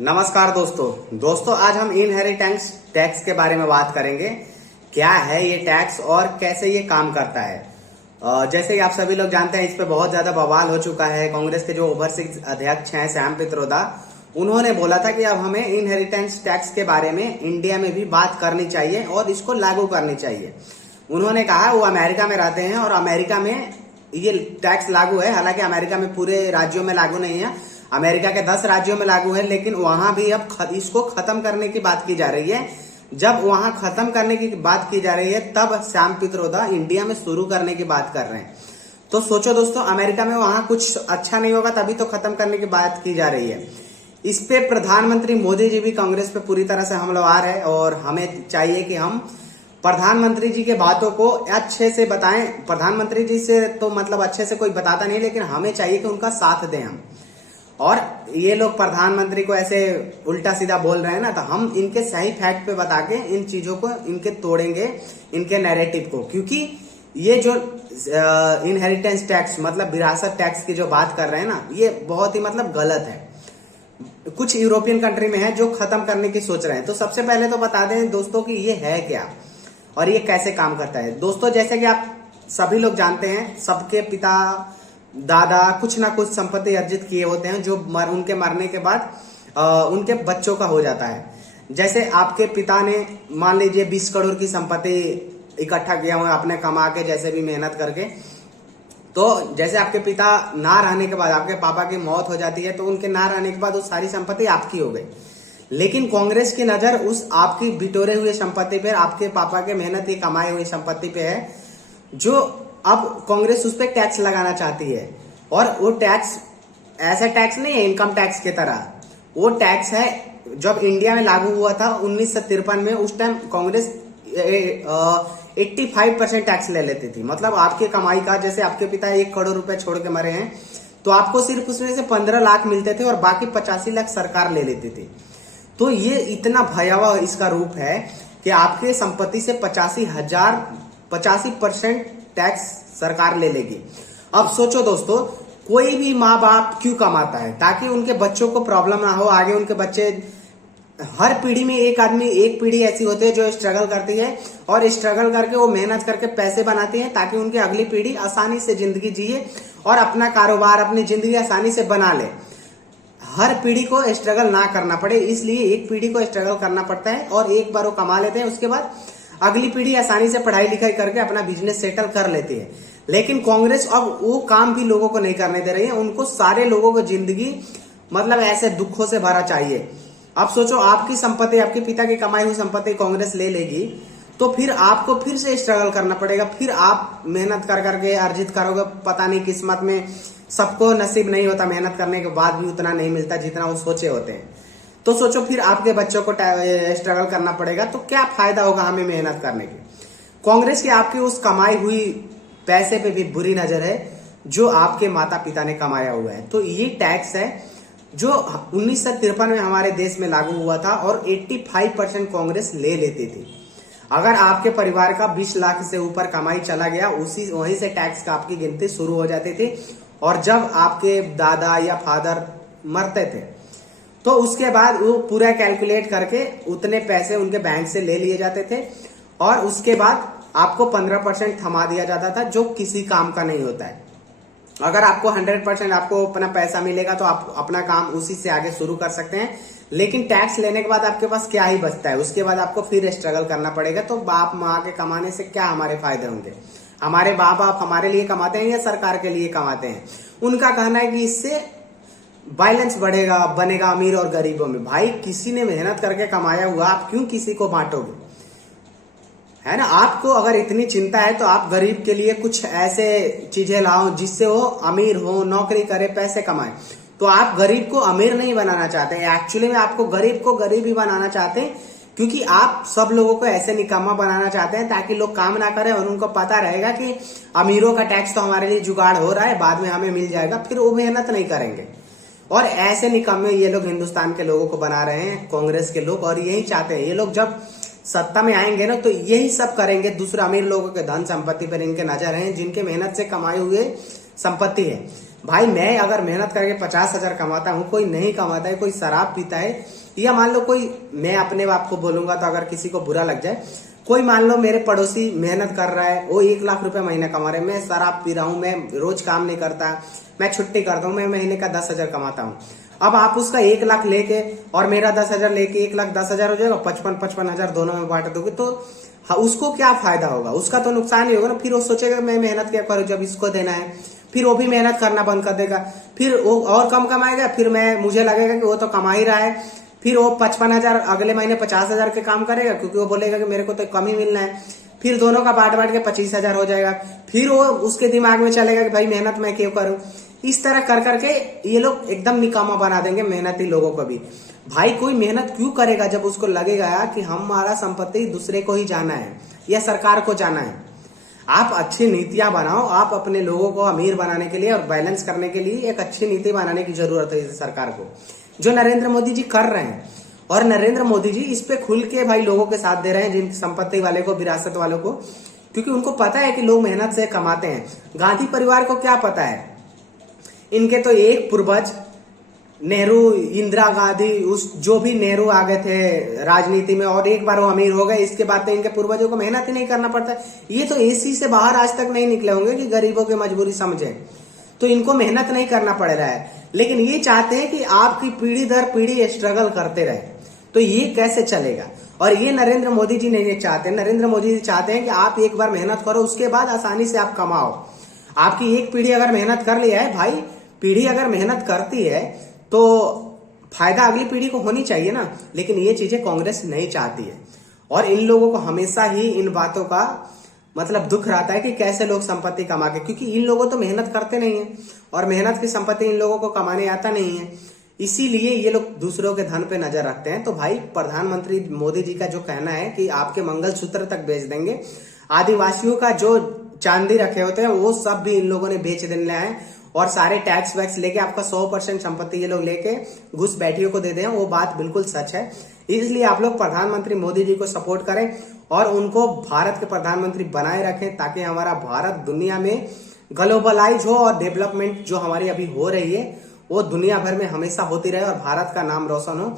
नमस्कार दोस्तों आज हम इनहेरिटेंस टैक्स के बारे में बात करेंगे। क्या है ये टैक्स और कैसे ये काम करता है। जैसे कि आप सभी लोग जानते हैं, इस पे बहुत ज्यादा बवाल हो चुका है। कांग्रेस के जो ओवरसीज अध्यक्ष हैं श्याम पित्रोदा, उन्होंने बोला था कि अब हमें इनहेरिटेंस टैक्स के बारे में इंडिया में भी बात करनी चाहिए और इसको लागू करनी चाहिए। उन्होंने कहा वो अमेरिका में रहते हैं और अमेरिका में ये टैक्स लागू है। हालांकि अमेरिका में पूरे राज्यों में लागू नहीं है, अमेरिका के 10 राज्यों में लागू है, लेकिन वहां भी अब इसको खत्म करने की बात की जा रही है। जब वहां खत्म करने की बात की जा रही है, तब श्याम पित्रोदा इंडिया में शुरू करने की बात कर रहे हैं। तो सोचो दोस्तों, अमेरिका में वहां कुछ अच्छा नहीं होगा तभी तो खत्म करने की बात की जा रही है। इस पे प्रधानमंत्री मोदी जी भी कांग्रेस पे पूरी तरह से हमलावर है और हमें चाहिए कि हम प्रधानमंत्री जी के बातों को अच्छे से बताएं। प्रधानमंत्री जी से तो मतलब अच्छे से कोई बताता नहीं, लेकिन हमें चाहिए कि उनका साथ दें हम। और ये लोग प्रधानमंत्री को ऐसे उल्टा सीधा बोल रहे हैं ना, तो हम इनके सही फैक्ट पे बता के इन चीजों को इनके तोड़ेंगे, इनके नैरेटिव को। क्योंकि ये जो इनहेरिटेंस टैक्स मतलब विरासत टैक्स की जो बात कर रहे हैं ना, ये बहुत ही मतलब गलत है। कुछ यूरोपियन कंट्री में है जो खत्म करने की सोच रहे हैं। तो सबसे पहले तो बता दें दोस्तों कि ये है क्या और ये कैसे काम करता है। दोस्तों, जैसे कि आप सभी लोग जानते हैं, सबके पिता दादा कुछ ना कुछ संपत्ति अर्जित किए होते हैं जो उनके मरने के बाद उनके बच्चों का हो जाता है। जैसे आपके पिता ने मान लीजिए 20 करोड़ की संपत्ति इकट्ठा किया हुआ आपने कमा के, जैसे भी मेहनत करके। तो जैसे आपके पिता ना रहने के बाद आपके पापा की मौत हो जाती है, तो उनके ना रहने के बाद वो सारी संपत्ति आपकी हो गई। लेकिन कांग्रेस की नजर उस आपकी बिटोरे हुए संपत्ति पे, आपके पापा के मेहनत की कमाई हुई संपत्ति पे है, जो अब कांग्रेस उस पर टैक्स लगाना चाहती है। और वो टैक्स ऐसा टैक्स नहीं है इनकम टैक्स की तरह, वो टैक्स है जब इंडिया में लागू हुआ था 1953 में, उस टाइम कांग्रेस 85% टैक्स ले लेती थी। मतलब आपके कमाई का, जैसे आपके पिता 1 करोड़ रुपए छोड़ के मरे हैं, तो आपको सिर्फ उसमें से 15 लाख मिलते थे और बाकी 85 लाख सरकार ले लेती थी। तो ये इतना भयावह इसका रूप है कि आपके संपत्ति से 85% टैक्स सरकार ले लेगी। अब सोचो दोस्तों, कोई भी माँ बाप क्यों कमाता है? ताकि उनके बच्चों को प्रॉब्लम ना हो आगे। उनके बच्चे, हर पीढ़ी में एक पीढ़ी ऐसी होती है जो स्ट्रगल करती है और स्ट्रगल करके वो मेहनत करके पैसे बनाती है, ताकि उनकी अगली पीढ़ी आसानी से जिंदगी जिए और अपना कारोबार, अपनी जिंदगी आसानी से बना ले। हर पीढ़ी को स्ट्रगल ना करना पड़े, इसलिए एक पीढ़ी को स्ट्रगल करना पड़ता है और एक बार वो कमा लेते हैं, उसके बाद अगली पीढ़ी आसानी से पढ़ाई लिखाई करके अपना बिजनेस सेटल कर लेती है। लेकिन कांग्रेस अब वो काम भी लोगों को नहीं करने दे रही है। उनको सारे लोगों को जिंदगी मतलब ऐसे दुखों से भरा चाहिए। अब सोचो, आपकी संपत्ति, आपके पिता की कमाई हुई संपत्ति कांग्रेस ले लेगी, तो फिर आपको फिर से स्ट्रगल करना पड़ेगा। फिर आप मेहनत कर करके अर्जित करोगे, पता नहीं किस्मत में, सबको नसीब नहीं होता, मेहनत करने के बाद भी उतना नहीं मिलता जितना वो सोचे होते हैं। तो सोचो, फिर आपके बच्चों को स्ट्रगल करना पड़ेगा, तो क्या फायदा होगा हमें मेहनत करने की। कांग्रेस की आपकी उस कमाई हुई पैसे पे भी बुरी नजर है जो आपके माता पिता ने कमाया हुआ है। तो ये टैक्स है जो 1953 में हमारे देश में लागू हुआ था और 85% कांग्रेस ले लेती थी। अगर आपके परिवार का 20 लाख से ऊपर कमाई चला गया, वहीं से टैक्स का आपकी गिनती शुरू हो जाती थी। और जब आपके दादा या फादर मरते थे, तो उसके बाद वो पूरा कैलकुलेट करके उतने पैसे उनके बैंक से ले लिए जाते थे और उसके बाद आपको 15% थमा दिया जाता था, जो किसी काम का नहीं होता है। अगर आपको 100% आपको अपना पैसा मिलेगा तो आप अपना काम उसी से आगे शुरू कर सकते हैं। लेकिन टैक्स लेने के बाद आपके पास क्या ही बचता है? उसके बाद आपको फिर स्ट्रगल करना पड़ेगा। तो बाप माँ के कमाने से क्या हमारे फायदे होंगे? हमारे माँ बाप हमारे लिए कमाते हैं या सरकार के लिए कमाते हैं? उनका कहना है कि इससे बैलेंस बनेगा अमीर और गरीबों में। भाई, किसी ने मेहनत करके कमाया हुआ, आप क्यों किसी को बांटोगे? है ना? आपको अगर इतनी चिंता है तो आप गरीब के लिए कुछ ऐसे चीजें लाओ जिससे वो अमीर हो, नौकरी करे, पैसे कमाए। तो आप गरीब को अमीर नहीं बनाना चाहते, एक्चुअली में आपको गरीब को गरीब ही बनाना चाहते हैं, क्योंकि आप सब लोगों को ऐसे निकम्मा बनाना चाहते हैं ताकि लोग काम ना करें और उनको पता रहेगा कि अमीरों का टैक्स तो हमारे लिए जुगाड़ हो रहा है, बाद में हमें मिल जाएगा, फिर वो मेहनत नहीं करेंगे। और ऐसे निकम्मे ये लोग हिंदुस्तान के लोगों को बना रहे हैं, कांग्रेस के लोग, और यही चाहते हैं। ये लोग जब सत्ता में आएंगे ना, तो यही सब करेंगे। दूसरे अमीर लोगों के धन संपत्ति पर इनके नजर है, जिनके मेहनत से कमाई हुए संपत्ति है। भाई मैं अगर मेहनत करके 50,000 कमाता हूँ, कोई नहीं कमाता है, कोई शराब पीता है, या मान लो कोई, मैं अपने बाप को बोलूंगा तो अगर किसी को बुरा लग जाए, कोई मान लो मेरे पड़ोसी मेहनत कर रहा है, वो 1 लाख रुपए महीना कमा रहे, मैं शराब पी रहा हूँ, मैं रोज काम नहीं करता, मैं छुट्टी करता हूँ, मैं महीने का 10,000 कमाता हूँ। अब आप उसका 1 लाख लेके और मेरा 10,000 लेके 1,10,000 हो जाएगा, 55,000 दोनों में बांट दोगे तो उसको क्या फायदा होगा? उसका तो नुकसान ही होगा ना। फिर वो सोचेगा मैं मेहनत क्या करूं जब इसको देना है, फिर वो भी मेहनत करना बंद कर देगा, फिर वो और कम कमाएगा, फिर मुझे लगेगा कि वो तो कमा ही रहा है, फिर वो 55,000 अगले महीने 50,000 के काम करेगा, क्योंकि वो बोलेगा कि मेरे को तो कम ही मिलना है। फिर दोनों का बांट बांट के 25,000 हो जाएगा। फिर वो उसके दिमाग में चलेगा कि भाई मेहनत मैं क्यों करूं। इस तरह कर करके ये लोग एकदम निकामा बना देंगे मेहनती लोगों को भी। भाई कोई मेहनत क्यों करेगा जब उसको लगेगा कि हमारा संपत्ति दूसरे को ही जाना है या सरकार को जाना है। आप अच्छी नीतियां बनाओ, आप अपने लोगों को अमीर बनाने के लिए और बैलेंस करने के लिए एक अच्छी नीति बनाने की जरूरत है सरकार को, जो नरेंद्र मोदी जी कर रहे हैं। और नरेंद्र मोदी जी इस पे खुल के भाई लोगों के साथ दे रहे हैं, जिन संपत्ति वाले को, विरासत वालों को, क्योंकि उनको पता है कि लोग मेहनत से कमाते हैं। गांधी परिवार को क्या पता है, इनके तो एक पूर्वज नेहरू, इंदिरा गांधी, उस जो भी नेहरू आ गए थे राजनीति में और एक बार वो अमीर हो गए, इसके बाद तो इनके पूर्वजों को मेहनत ही नहीं करना पड़ता। ये तो एसी से बाहर आज तक नहीं निकले होंगे कि गरीबों की मजबूरी समझे, तो इनको मेहनत नहीं करना पड़ रहा है। लेकिन ये चाहते हैं कि आपकी पीढ़ी दर पीढ़ी स्ट्रगल करते रहे, तो ये कैसे चलेगा। और ये नरेंद्र मोदी जी नहीं चाहते। नरेंद्र मोदी जी चाहते हैं कि आप एक बार मेहनत करो, उसके बाद आसानी से आप कमाओ। आपकी एक पीढ़ी अगर मेहनत कर लिया है, भाई पीढ़ी अगर मेहनत करती है तो फायदा अगली पीढ़ी को होनी चाहिए ना। लेकिन ये चीजें कांग्रेस नहीं चाहती है, और इन लोगों को हमेशा ही इन बातों का मतलब दुख रहता है कि कैसे लोग संपत्ति कमा के, क्योंकि इन लोगों तो मेहनत करते नहीं है और मेहनत की संपत्ति इन लोगों को कमाने आता नहीं है, इसीलिए ये लोग दूसरों के धन पे नजर रखते हैं। तो भाई प्रधानमंत्री मोदी जी का जो कहना है कि आपके मंगलसूत्र तक बेच देंगे, आदिवासियों का जो चांदी रखे होते हैं वो सब भी इन लोगों ने बेच देने हैं, और सारे टैक्स वैक्स लेके आपका 100% संपत्ति ये लोग लेके घुसपैठियों को दे दें, वो बात बिल्कुल सच है। इसलिए आप लोग प्रधानमंत्री मोदी जी को सपोर्ट करें और उनको भारत के प्रधानमंत्री बनाए रखें, ताकि हमारा भारत दुनिया में ग्लोबलाइज हो और डेवलपमेंट जो हमारी अभी हो रही है वो दुनिया भर में हमेशा होती रहे और भारत का नाम रोशन हो।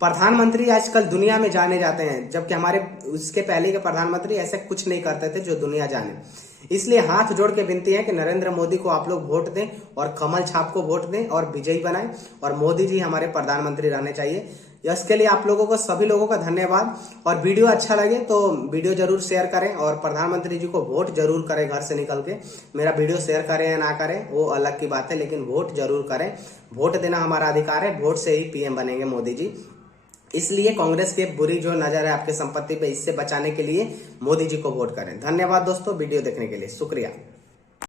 प्रधानमंत्री आजकल दुनिया में जाने जाते हैं, जबकि हमारे उसके पहले के प्रधानमंत्री ऐसे कुछ नहीं करते थे जो दुनिया जाने। इसलिए हाथ जोड़ के विनती है कि नरेंद्र मोदी को आप लोग वोट दें और कमल छाप को वोट दें और विजयी बनाएं, और मोदी जी हमारे प्रधानमंत्री रहने चाहिए। इसके लिए आप लोगों को, सभी लोगों का धन्यवाद। और वीडियो अच्छा लगे तो वीडियो जरूर शेयर करें और प्रधानमंत्री जी को वोट जरूर करें। घर से निकल के मेरा वीडियो शेयर करें या ना करें वो अलग की बात है, लेकिन वोट जरूर करें। वोट देना हमारा अधिकार है, वोट से ही पीएम बनेंगे मोदी जी। इसलिए कांग्रेस के बुरी जो नजर है आपकी संपत्ति पे, इससे बचाने के लिए मोदी जी को वोट करें। धन्यवाद दोस्तों वीडियो देखने के लिए, शुक्रिया।